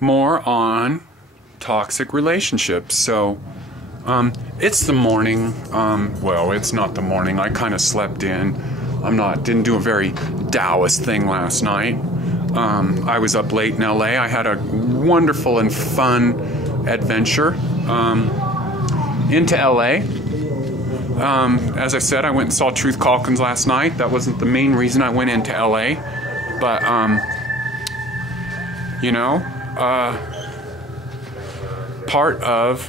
more on toxic relationships. So, it's the morning. Well, it's not the morning. I kind of slept in. Didn't do a very Taoist thing last night. I was up late in LA. I had a wonderful and fun adventure into LA. As I said, I went and saw Truth Calkins last night. That wasn't the main reason I went into LA, but part of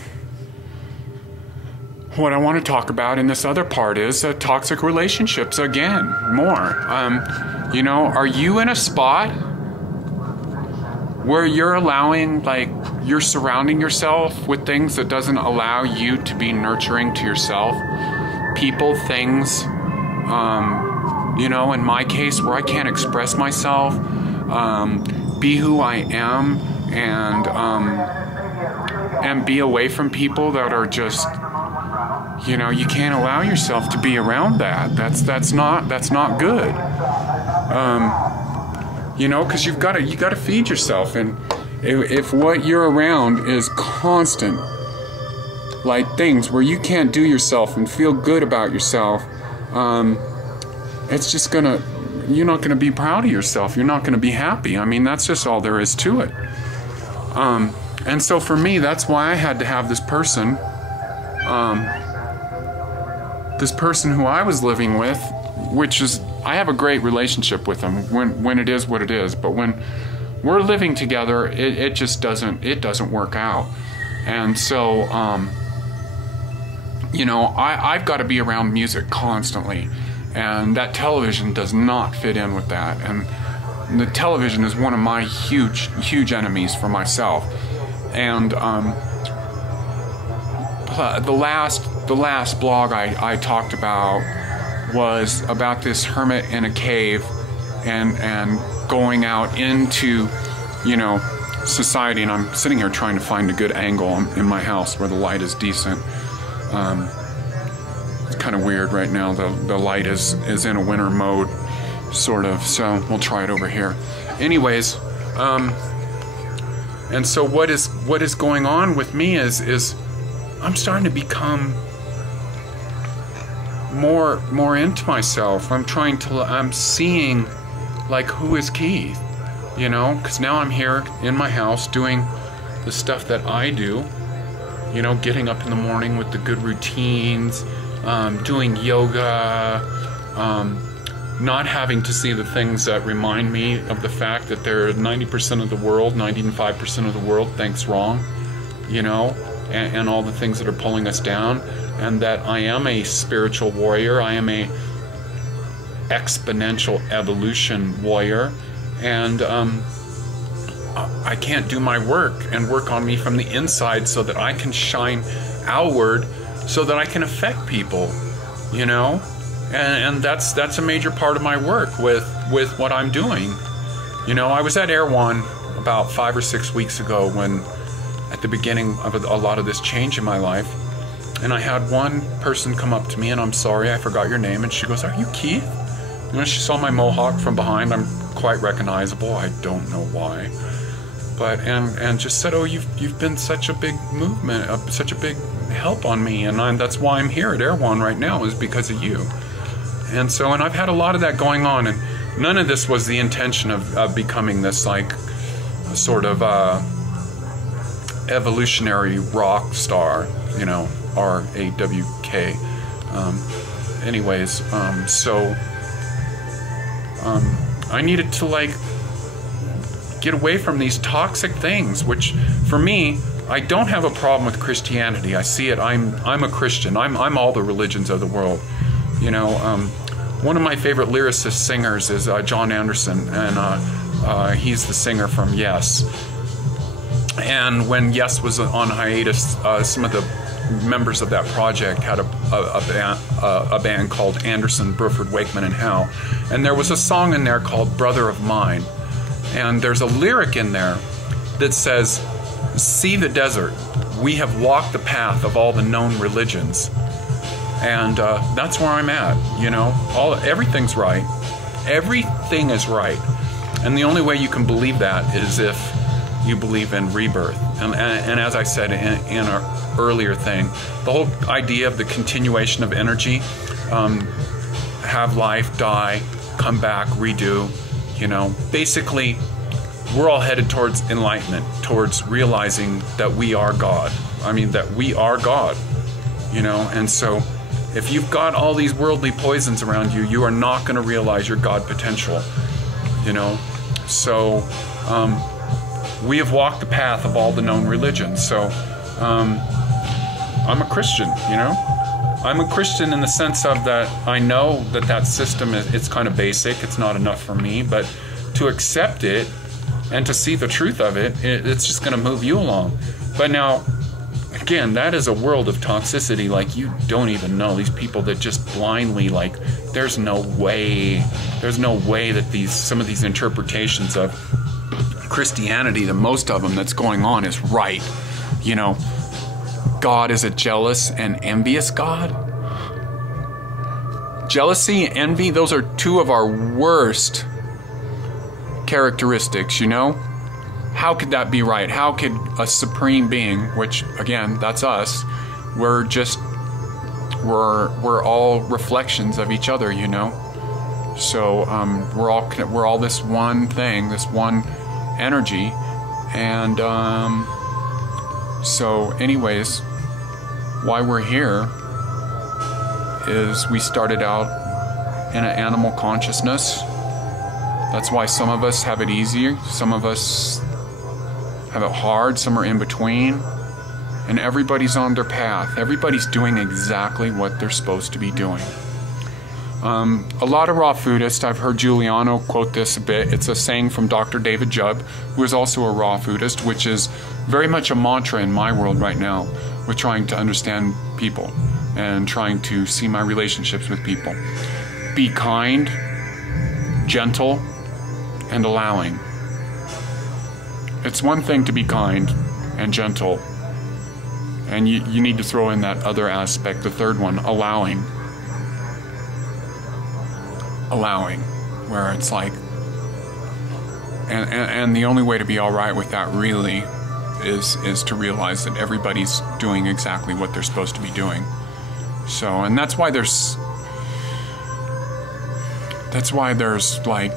what I want to talk about in this other part is toxic relationships again, more. Are you in a spot where you're allowing, you're surrounding yourself with things that doesn't allow you to be nurturing to yourself? People, things, in my case, where I can't express myself, be who I am, and be away from people that are just, you can't allow yourself to be around that. That's not good. Because you gotta feed yourself, and if what you're around is constant, things where you can't do yourself and feel good about yourself, it's just you're not gonna be proud of yourself. You're not gonna be happy. I mean, that's just all there is to it. And so for me, that's why I had to have this person who I was living with, which is, I have a great relationship with him when it is what it is, but when we're living together, it just doesn't work out. And so, I've got to be around music constantly, and that television does not fit in with that. And the television is one of my huge enemies for myself. And the last blog I talked about was about this hermit in a cave and going out into, society. And I'm sitting here trying to find a good angle in my house where the light is decent. It's kind of weird right now. The light is in a winter mode, sort of. So we'll try it over here. Anyways, and so what is going on with me is I'm starting to become more into myself. I'm seeing, who is Keith, because now I'm here in my house doing the stuff that I do, getting up in the morning with the good routines, doing yoga, not having to see the things that remind me of the fact that 90% of the world, 95% of the world thinks wrong, and all the things that are pulling us down, and that I am a spiritual warrior. I am a exponential evolution warrior, and I can't do my work and work on me from the inside so that I can shine outward, so that I can affect people, and that's a major part of my work with what I'm doing. I was at Erewhon about 5 or 6 weeks ago, when at the beginning of a lot of this change in my life, and I had one person come up to me, and I'm sorry, I forgot your name, and she goes, "Are you Keith?" She saw my mohawk from behind. I'm quite recognizable. I don't know why, but and just said, "Oh, you've been such a big movement, such a big help on me, and that's why I'm here at Erewhon right now, is because of you." And so, and I've had a lot of that going on, and none of this was the intention of becoming this sort of evolutionary rock star, RAWK. So I needed to get away from these toxic things, which for me, I don't have a problem with Christianity. I see it. I'm a Christian. I'm all the religions of the world. One of my favorite lyricist singers is John Anderson, and he's the singer from Yes. And when Yes was on hiatus, some of the members of that project had a band called Anderson, Bruford, Wakeman, and Howe. And there was a song in there called Brother of Mine. And there's a lyric in there that says, "See the desert, we have walked the path of all the known religions." And that's where I'm at, everything's right. Everything is right. And the only way you can believe that is if you believe in rebirth. And as I said in our earlier thing, the whole idea of the continuation of energy, have life, die, come back, redo, you know, basically we're all headed towards enlightenment, towards realizing that we are God. I mean, that we are God, you know, and so if you've got all these worldly poisons around you, you are not going to realize your God potential, you know. So we have walked the path of all the known religions. So I'm a Christian, you know. I'm a Christian in the sense of that I know that that system it's kind of basic. It's not enough for me, but to accept it and to see the truth of it, it's just going to move you along. But now, again, that is a world of toxicity like you don't even know. These people that just blindly, like, there's no way that some of these interpretations of Christianity, the most of them that's going on, is right. You know, God is a jealous and envious God. Jealousy, envy, those are two of our worst characteristics, you know? How could that be right? How could a supreme being, which again, that's us, we're all reflections of each other, you know? So we're all this one thing, this one energy, and so anyways, why we're here is we started out in an animal consciousness. That's why some of us have it easier, some of us have it hard, some are in between, and everybody's on their path. Everybody's doing exactly what they're supposed to be doing. A lot of raw foodists, I've heard Giuliano quote this a bit. It's a saying from Dr. David Jubb, who is also a raw foodist, which is very much a mantra in my world right now with trying to understand people and trying to see my relationships with people. Be kind, gentle, and allowing. It's one thing to be kind and gentle, and you need to throw in that other aspect, the third one, allowing. Allowing, where it's like, and the only way to be all right with that really is to realize that everybody's doing exactly what they're supposed to be doing. So, and that's why there's like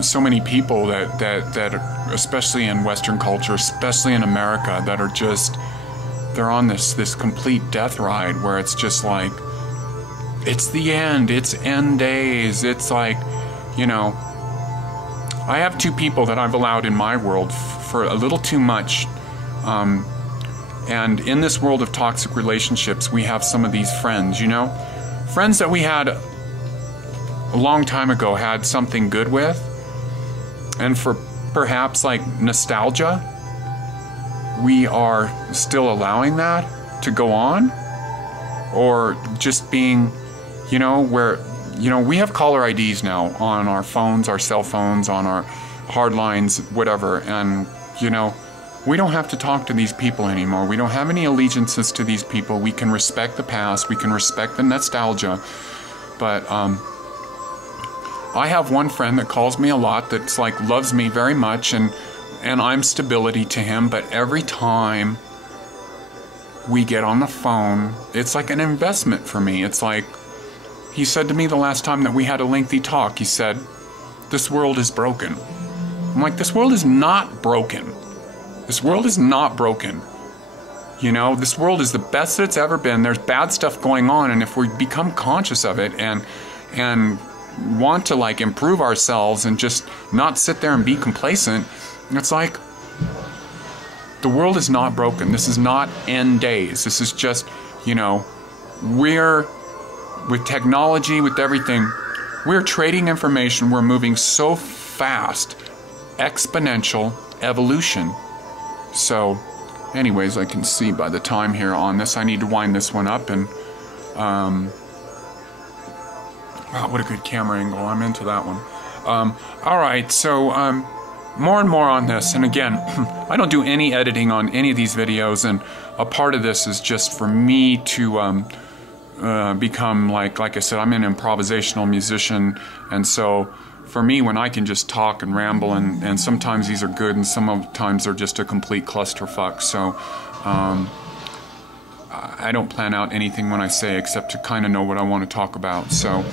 so many people that especially in Western culture, especially in America, that are just, they're on this complete death ride where it's just like, it's the end, it's end days, it's like, you know, I have two people that I've allowed in my world for a little too much, and in this world of toxic relationships, we have some of these friends, you know, friends that we had a long time ago had something good with, and for perhaps like nostalgia, we are still allowing that to go on, or just being, you know, where, you know, we have caller IDs now on our phones, our cell phones, on our hard lines, whatever, and, you know, we don't have to talk to these people anymore. We don't have any allegiances to these people. We can respect the past, we can respect the nostalgia, but I have one friend that calls me a lot, that's like loves me very much, and I'm stability to him, but every time we get on the phone, it's like an investment for me. It's like, he said to me the last time that we had a lengthy talk, he said, "This world is broken." I'm like, this world is not broken. This world is not broken. You know, this world is the best that it's ever been. There's bad stuff going on, and if we become conscious of it and want to like improve ourselves and just not sit there and be complacent, it's like, the world is not broken. This is not end days. This is just, you know, we're, with technology, with everything, we're trading information. We're moving so fast, exponential evolution. So anyways, I can see by the time here on this, I need to wind this one up, and wow, what a good camera angle. I'm into that one. All right, so more and more on this, and again, I don't do any editing on any of these videos, and a part of this is just for me to become, like I said, I'm an improvisational musician, and so for me, when I can just talk and ramble, and sometimes these are good and sometimes they're just a complete clusterfuck. So I don't plan out anything when I say, except to kind of know what I want to talk about. So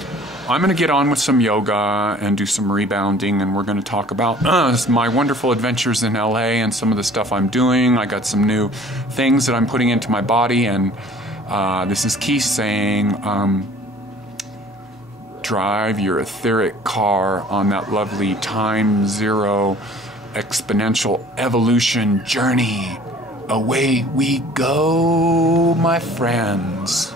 I'm going to get on with some yoga and do some rebounding, and we're going to talk about my wonderful adventures in LA and some of the stuff I'm doing. I got some new things that I'm putting into my body, and this is Keith saying, drive your etheric car on that lovely time zero exponential evolution journey. Away we go, my friends.